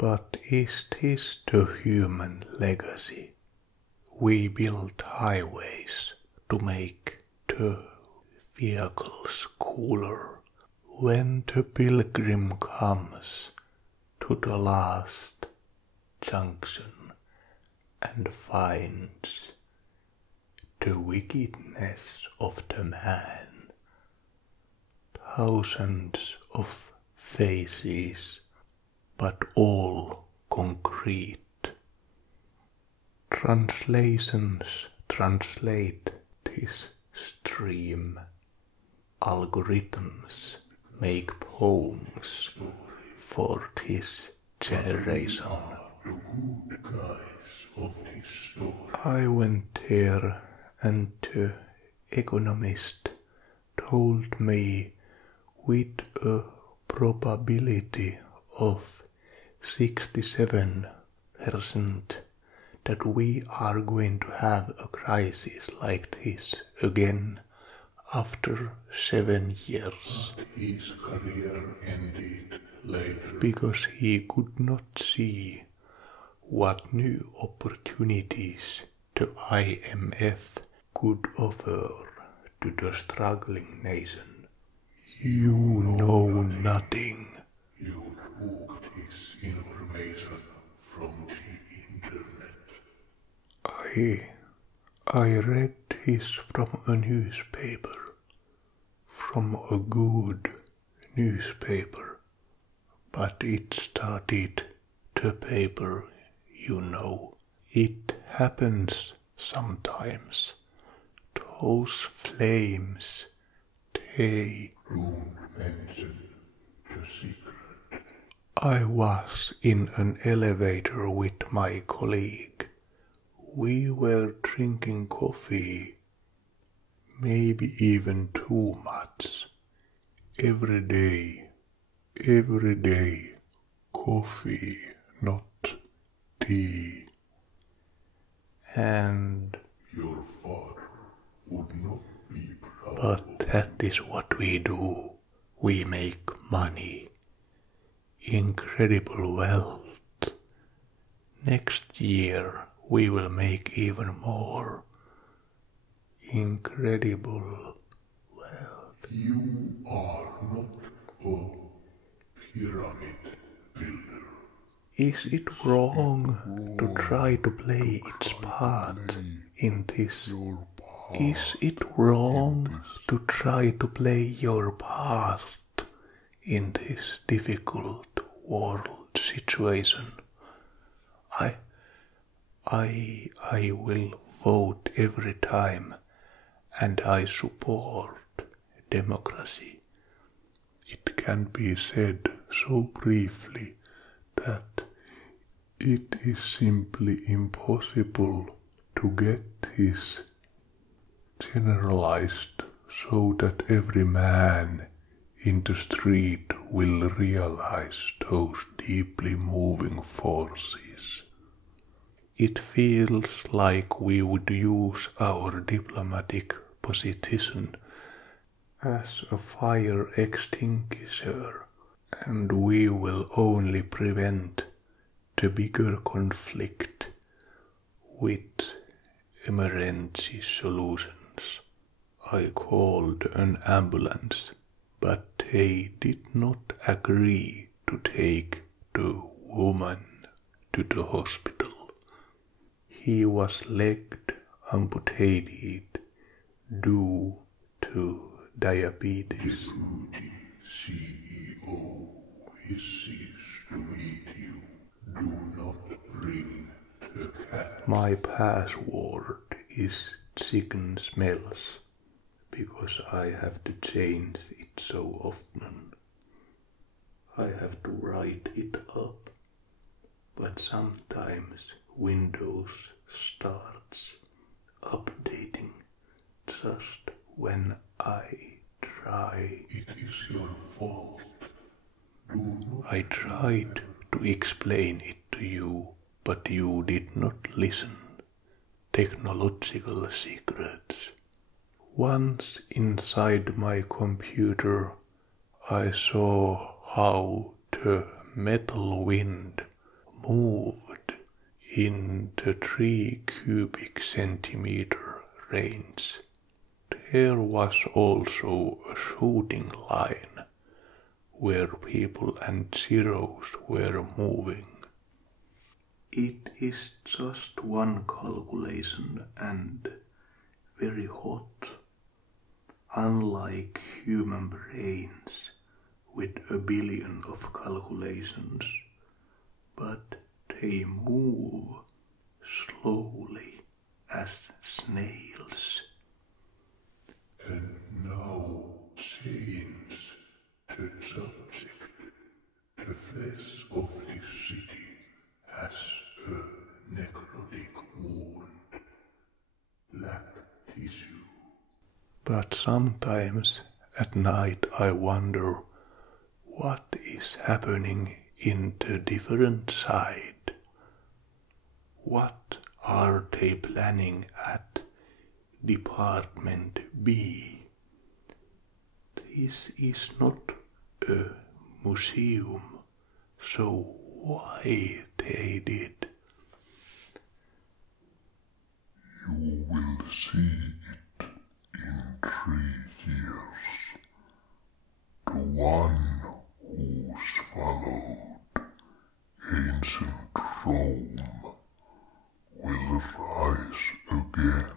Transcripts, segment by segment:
But is this the human legacy? We built highways to make the vehicles cooler. When the pilgrim comes to the last junction and finds the wickedness of the man, thousands of faces, but all concrete. Translations translate this stream. Algorithms make poems for this generation. I went there and the economist told me with a probability of 67% that we are going to have a crisis like this again after 7 years. But his career ended later because he could not see what new opportunities the IMF could offer to the struggling nation. You know nothing. You took his information from the internet. I read this from a newspaper, from a good newspaper, but it started the paper, you know. It happens sometimes. Those flames, they Don't mention the secret. I was in an elevator with my colleague. We were drinking coffee, maybe even too much. Every day, coffee, not tea. And Your father would not be proud. but that is what we do. We make money. Incredible wealth. Next year we will make even more. Incredible wealth. You are not a pyramid builder. Is it wrong to try to play its part in this? Is it wrong to try to play your part in this difficult world situation? I will vote every time, and I support democracy. It can be said so briefly that it is simply impossible to get this generalized so that every man in the street will realize those deeply moving forces. It feels like we would use our diplomatic position as a fire extinguisher, and we will only prevent the bigger conflict with emergency solutions. I called an ambulance, but they did not agree to take the woman to the hospital. He was legged amputated due to diabetes. Deputy CEO wishes to meet you. Do not bring the cat. My password is chicken smells because I have to change it so often. I have to write it up, but sometimes Windows starts updating just when I try. It is your fault. Do not. I tried to explain it to you, but you did not listen. Technological secrets. Once inside my computer, I saw how the metal wind moved in the 3 cubic centimeter range. There was also a shooting line where people and zeros were moving. It is just one calculation and very hot, unlike human brains with a billion of calculations, but they move slowly as snails. And now change the subject. The flesh of this city has a necrotic wound, black tissue. But sometimes at night I wonder what is happening in the different side. What are they planning at Department B? This is not a museum, so why they did? You will see it in 3 years. The one who swallowed ancient Rome will rise again.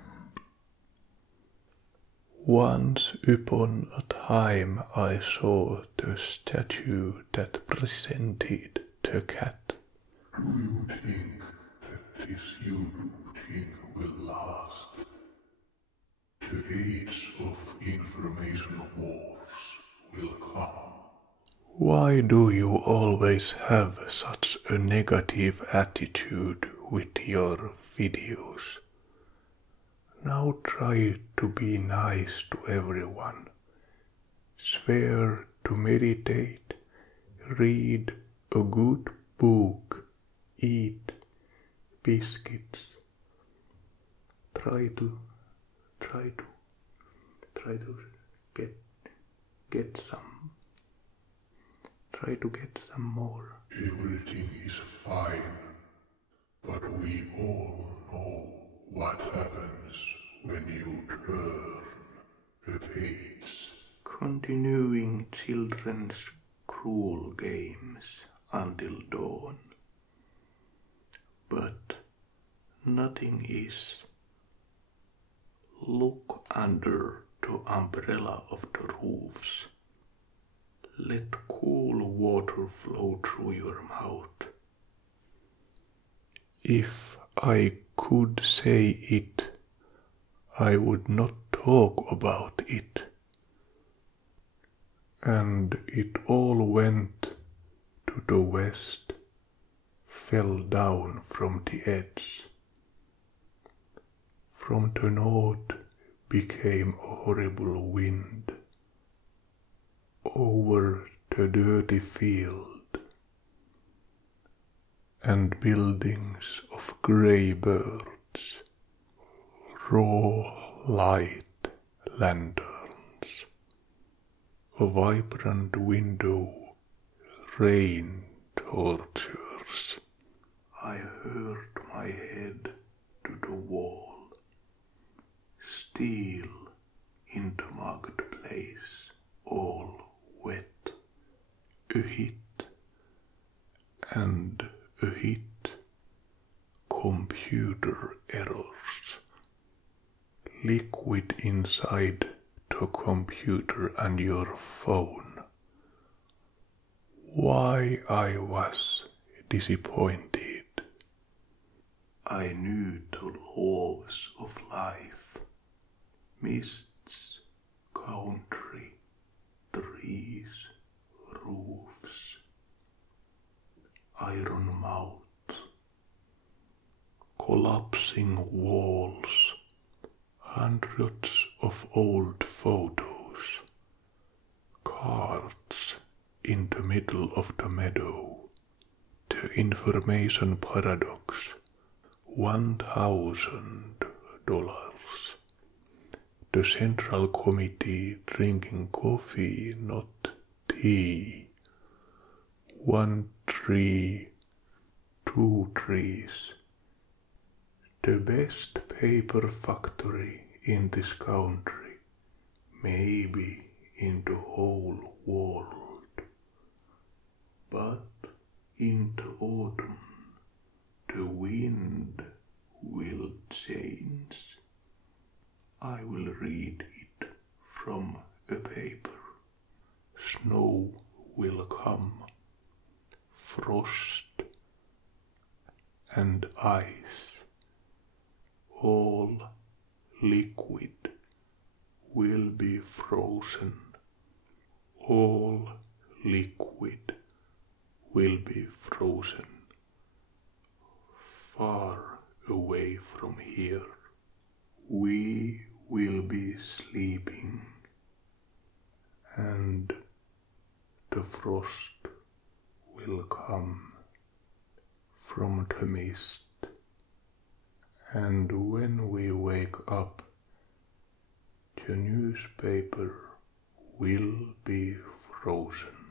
Once upon a time I saw the statue that presented the cat. Do you think that this YouTube thing will last? The age of information wars will come. Why do you always have such a negative attitude with your videos? Now try to be nice to everyone. Swear to meditate, read a good book, eat biscuits. Try to get some. Try to get some more. Everything is fine, but we all know what happens when you turn a page. Continuing children's cruel games until dawn. But nothing is. Look under the umbrella of the roofs. Let cool water flow through your mouth. If I could say it, I would not talk about it. And it all went to the west, fell down from the edge. From the north became a horrible wind over the dirty field and buildings of grey birds, raw light lanterns, a vibrant window, rain tortures. I hurt my head to the wall. Still in the marketplace, all wet. A hit and a hit. Computer errors. Liquid inside the computer and your phone. Why I was disappointed. I knew the laws of life. Mists, country, trees, roofs, iron mouth, collapsing walls, hundreds of old photos, cards in the middle of the meadow, the information paradox, $1,000. The Central Committee drinking coffee, not tea. 1 tree to 2 trees. The best paper factory in this country, maybe in the whole world. But in the autumn, the wind will change. I will read it from a paper. Snow will come, frost and ice, all liquid will be frozen, all liquid will be frozen, far away from here. We will be sleeping, and the frost will come from the mist, and when we wake up, the newspaper will be frozen.